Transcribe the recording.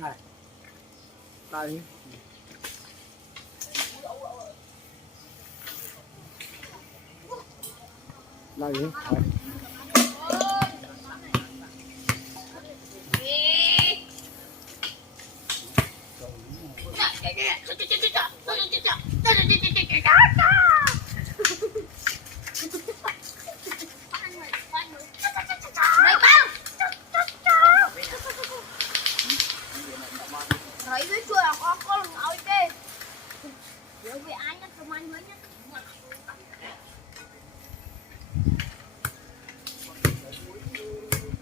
này đây đây thấy với chùa là con nói đi nếu vì ai nhắc không anh mới nhắc